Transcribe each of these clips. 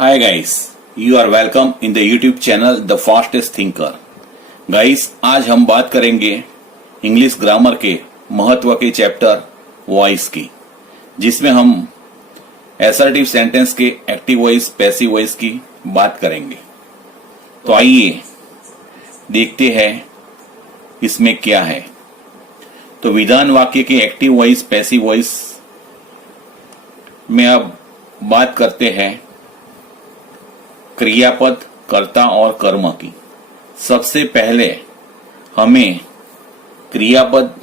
Hi guys, you are welcome in the YouTube channel The Fastest Thinker. Guys, आज हम बात करेंगे English grammar के महत्व के चैप्टर वॉइस की, जिसमें हम असर्टिव सेंटेंस के एक्टिव वॉइस, पैसिव वॉइस की बात करेंगे। तो आइए देखते हैं इसमें क्या है। तो विधान वाक्य के एक्टिव वॉइस, पैसिव वॉइस में अब बात करते हैं क्रियापद, कर्ता और कर्म की। सबसे पहले हमें क्रियापद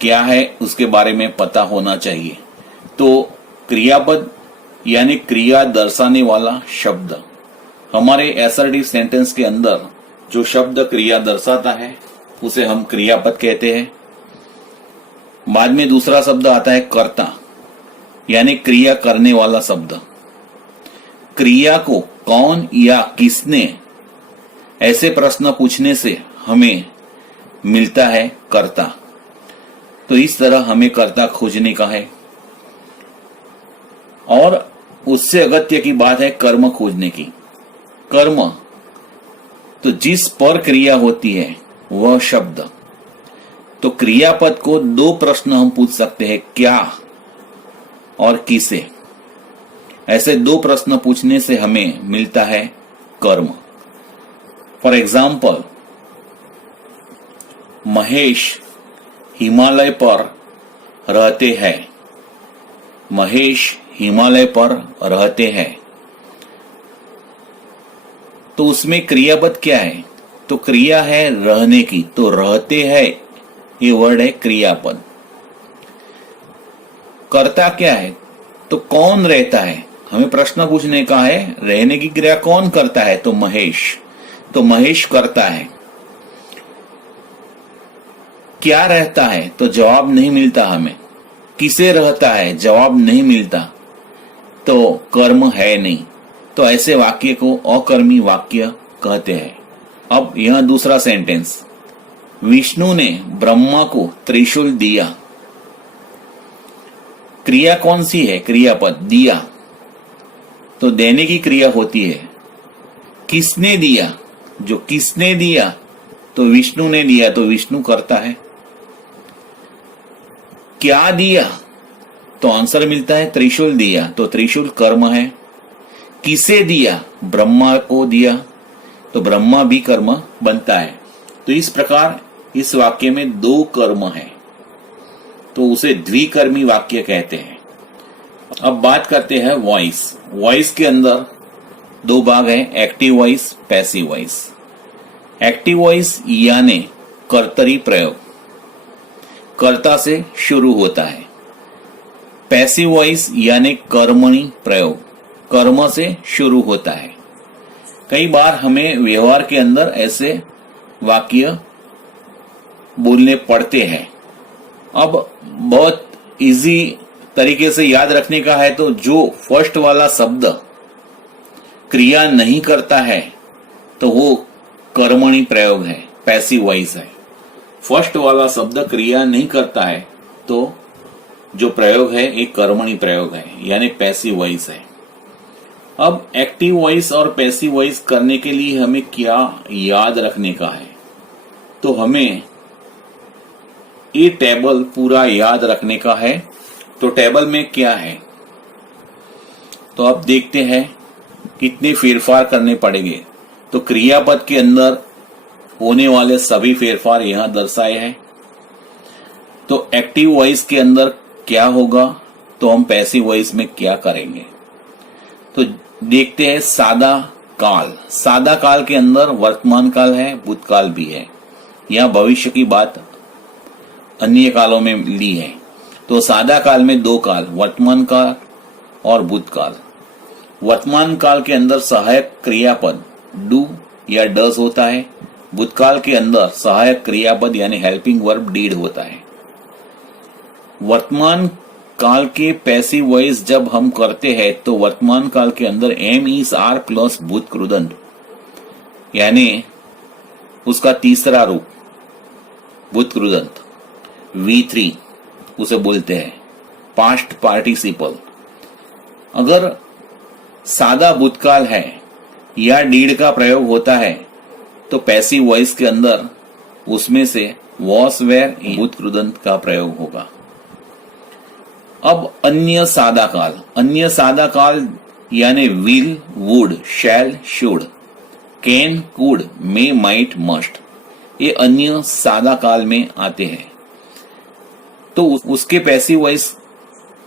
क्या है उसके बारे में पता होना चाहिए। तो क्रियापद यानी क्रिया दर्शाने वाला शब्द। हमारे असर्टिव सेंटेंस के अंदर जो शब्द क्रिया दर्शाता है उसे हम क्रियापद कहते हैं। बाद में दूसरा शब्द आता है कर्ता, यानी क्रिया करने वाला शब्द। क्रिया को कौन या किसने, ऐसे प्रश्न पूछने से हमें मिलता है कर्ता। तो इस तरह हमें कर्ता खोजने का है। और उससे अगत्य की बात है कर्म खोजने की। कर्म तो जिस पर क्रिया होती है वह शब्द। तो क्रियापद को दो प्रश्न हम पूछ सकते हैं, क्या और किसे। ऐसे दो प्रश्न पूछने से हमें मिलता है कर्म। फॉर एग्जाम्पल, महेश हिमालय पर रहते हैं। महेश हिमालय पर रहते हैं। तो उसमें क्रियापद क्या है? तो क्रिया है रहने की, तो रहते हैं ये वर्ड है क्रियापद। कर्ता क्या है? तो कौन रहता है, हमें प्रश्न पूछने का है। रहने की क्रिया कौन करता है? तो महेश। तो महेश करता है। क्या रहता है? तो जवाब नहीं मिलता हमें। किसे रहता है? जवाब नहीं मिलता, तो कर्म है नहीं। तो ऐसे वाक्य को अकर्मी वाक्य कहते हैं। अब यह दूसरा सेंटेंस, विष्णु ने ब्रह्मा को त्रिशूल दिया। क्रिया कौन सी है? क्रियापद दिया। तो देने की क्रिया होती है। किसने दिया? जो किसने दिया, तो विष्णु ने दिया, तो विष्णु करता है। क्या दिया? तो आंसर मिलता है त्रिशूल दिया, तो त्रिशूल कर्म है। किसे दिया? ब्रह्मा को दिया, तो ब्रह्मा भी कर्म बनता है। तो इस प्रकार इस वाक्य में दो कर्म है, तो उसे द्विकर्मी वाक्य कहते हैं। अब बात करते हैं वॉइस। वॉइस के अंदर दो भाग हैं, active voice, passive voice. Active voice यानी कर्तरी प्रयोग, कर्ता से शुरू होता है। पैसिव वॉइस यानी कर्मणी प्रयोग, कर्म से शुरू होता है। कई बार हमें व्यवहार के अंदर ऐसे वाक्य बोलने पड़ते हैं। अब बहुत इजी तरीके से याद रखने का है, तो जो फर्स्ट वाला शब्द क्रिया नहीं करता है तो वो कर्मणी प्रयोग है, पैसिव वॉइस है। फर्स्ट वाला शब्द क्रिया नहीं करता है तो जो प्रयोग है एक कर्मणी प्रयोग है, यानी पैसिव वॉइस है। अब एक्टिव वॉइस और पैसिव वॉइस करने के लिए हमें क्या याद रखने का है? तो हमें ये टेबल पूरा याद रखने का है। तो टेबल में क्या है, तो अब देखते हैं कितने फेरफार करने पड़ेंगे। तो क्रियापद के अंदर होने वाले सभी फेरफार यहां दर्शाए हैं। तो एक्टिव वॉइस के अंदर क्या होगा, तो हम पैसिव वॉइस में क्या करेंगे। तो देखते हैं सादा काल। सादा काल के अंदर वर्तमान काल है, भूतकाल भी है। यहां भविष्य की बात अन्य कालों में ली है। तो सादा काल में दो काल, वर्तमान काल और भूतकाल। वर्तमान काल के अंदर सहायक क्रियापद डू या डज होता है। भूतकाल के अंदर सहायक क्रियापद यानी हेल्पिंग वर्ब डीड होता है। वर्तमान काल के पैसिव वॉइस जब हम करते हैं तो वर्तमान काल के अंदर एम इज आर प्लस भूत कृदंत, यानी उसका तीसरा रूप भूत कृदंत V3 उसे बोलते हैं पास्ट पार्टिसिपल। अगर सादा भूतकाल है या डीड का प्रयोग होता है तो पैसिव वॉइस के अंदर उसमें से वॉस वेर भूतकृदंत का प्रयोग होगा। अब अन्य सादा काल यानी will, would, shall, should, can, could, may, might, must, ये अन्य सादा काल में आते हैं। तो उसके पैसिव वॉइस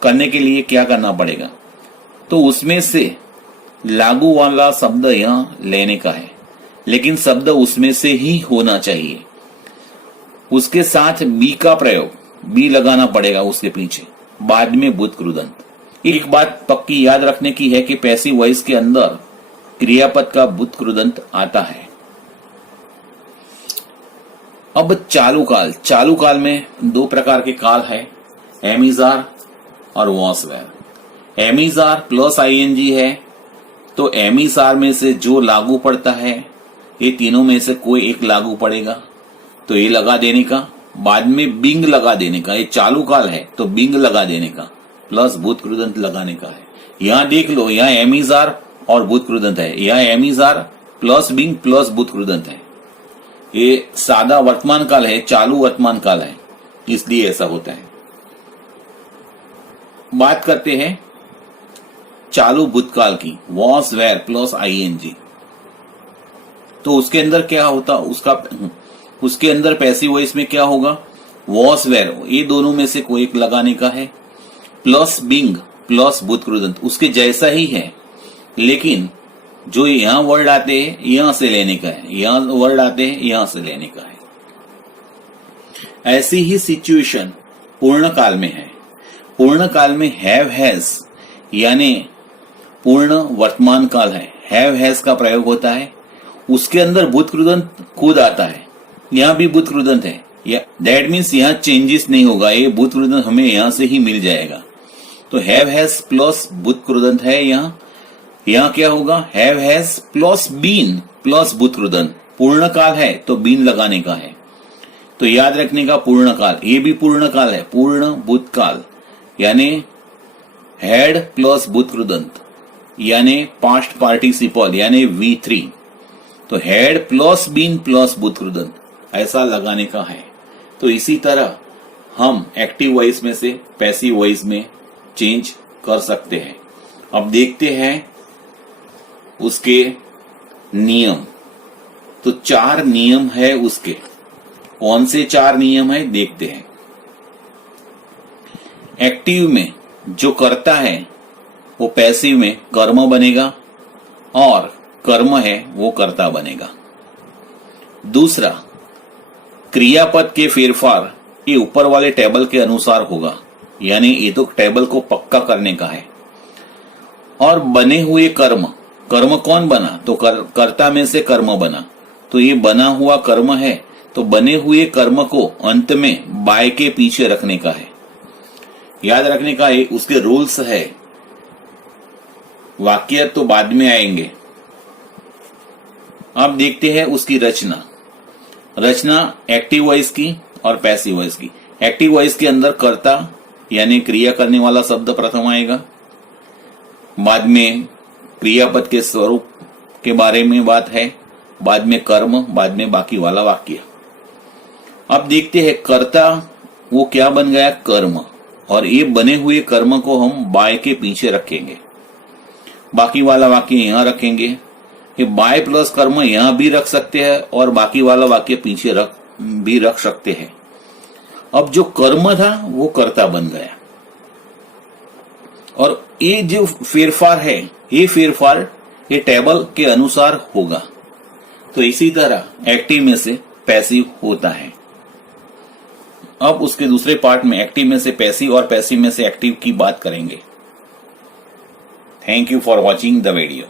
करने के लिए क्या करना पड़ेगा? तो उसमें से लागू वाला शब्द यहां लेने का है, लेकिन शब्द उसमें से ही होना चाहिए। उसके साथ बी का प्रयोग, बी लगाना पड़ेगा उसके पीछे, बाद में भूतकृदंत। एक बात पक्की याद रखने की है कि पैसिव वॉइस के अंदर क्रियापद का भूतकृदंत आता है। अब चालू काल में दो प्रकार के काल है, एमिजार और वॉस वेर। एमिजार प्लस आईएनजी है तो एमिजार में से जो लागू पड़ता है, ये तीनों में से कोई एक लागू पड़ेगा तो ये लगा देने का, बाद में बिंग लगा देने का। ये चालू काल है तो बिंग लगा देने का प्लस भूतकृदंत लगाने का है। यहां देख लो, यहां एमिजार और भूतकृदंत है, यहां एमिजार प्लस बिंग प्लस भूतकृदंत है। ये सादा वर्तमान काल है, चालू वर्तमान काल है, इसलिए ऐसा होता है। बात करते हैं चालू भूतकाल की, वॉस वेर प्लस आईएनजी। तो उसके अंदर क्या होता, उसके अंदर पैसिव वॉइस में क्या होगा? वॉस वेर, ये दोनों में से कोई एक लगाने का है, प्लस बिंग प्लस भूतकृदंत, उसके जैसा ही है, लेकिन जो यहां वर्ड आते हैं यहां से लेने का है, यहां वर्ड आते हैं यहां से लेने का है। ऐसी ही सिचुएशन पूर्ण काल में है। पूर्ण काल में हैव हैज यानी पूर्ण वर्तमान काल है, हैव हैज का प्रयोग होता है। उसके अंदर भूतकृदंत खुद आता है, यहां भी भूतकृदंत है, दैट मीन्स यहां चेंजेस नहीं होगा, ये भूतकृदंत हमें यहां से ही मिल जाएगा। तो हैव हैज प्लस भूतकृदंत है, यहां क्या होगा? Have has plus been plus भूतकृदंत। पूर्ण काल है तो बीन लगाने का है, तो याद रखने का पूर्ण काल, ये भी पूर्ण काल है, पूर्ण भूतकाल यानी हैड प्लस भूतकृदंत यानी पास्ट पार्टिसिपल यानी V3। तो हैड प्लस बीन प्लस भूतकृदंत ऐसा लगाने का है। तो इसी तरह हम एक्टिव वॉइस में से पैसिव वॉइस में चेंज कर सकते हैं। अब देखते हैं उसके नियम। तो 4 नियम है उसके। कौन से 4 नियम है देखते हैं। एक्टिव में जो करता है वो पैसिव में कर्म बनेगा और कर्म है वो कर्ता बनेगा। दूसरा, क्रियापद के फेरफार ये ऊपर वाले टेबल के अनुसार होगा, यानी ये तो टेबल को पक्का करने का है। और बने हुए कर्म कौन बना? तो कर्ता में से कर्म बना, तो ये बना हुआ कर्म है, तो बने हुए कर्म को अंत में बाय के पीछे रखने का है। याद रखने का है, उसके रूल्स है। वाक्य तो बाद में आएंगे। अब देखते हैं उसकी रचना एक्टिव वॉइस की और पैसिव वॉइस की। एक्टिव वॉइस के अंदर कर्ता यानी क्रिया करने वाला शब्द प्रथम आएगा, बाद में क्रियापद के स्वरूप के बारे में बात है, बाद में कर्म, बाद में बाकी वाला वाक्य। अब देखते हैं कर्ता वो क्या बन गया? कर्म। और ये बने हुए कर्म को हम बाय के पीछे रखेंगे, बाकी वाला वाक्य यहां रखेंगे। ये बाय प्लस कर्म यहां भी रख सकते हैं और बाकी वाला वाक्य पीछे रख सकते हैं। अब जो कर्म था वो कर्ता बन गया। और ये जो फेरफार है, ये फेरफार ये टेबल के अनुसार होगा। तो इसी तरह एक्टिव में से पैसिव होता है। अब उसके दूसरे पार्ट में एक्टिव में से पैसिव और पैसिव में से एक्टिव की बात करेंगे। Thank you for watching the video.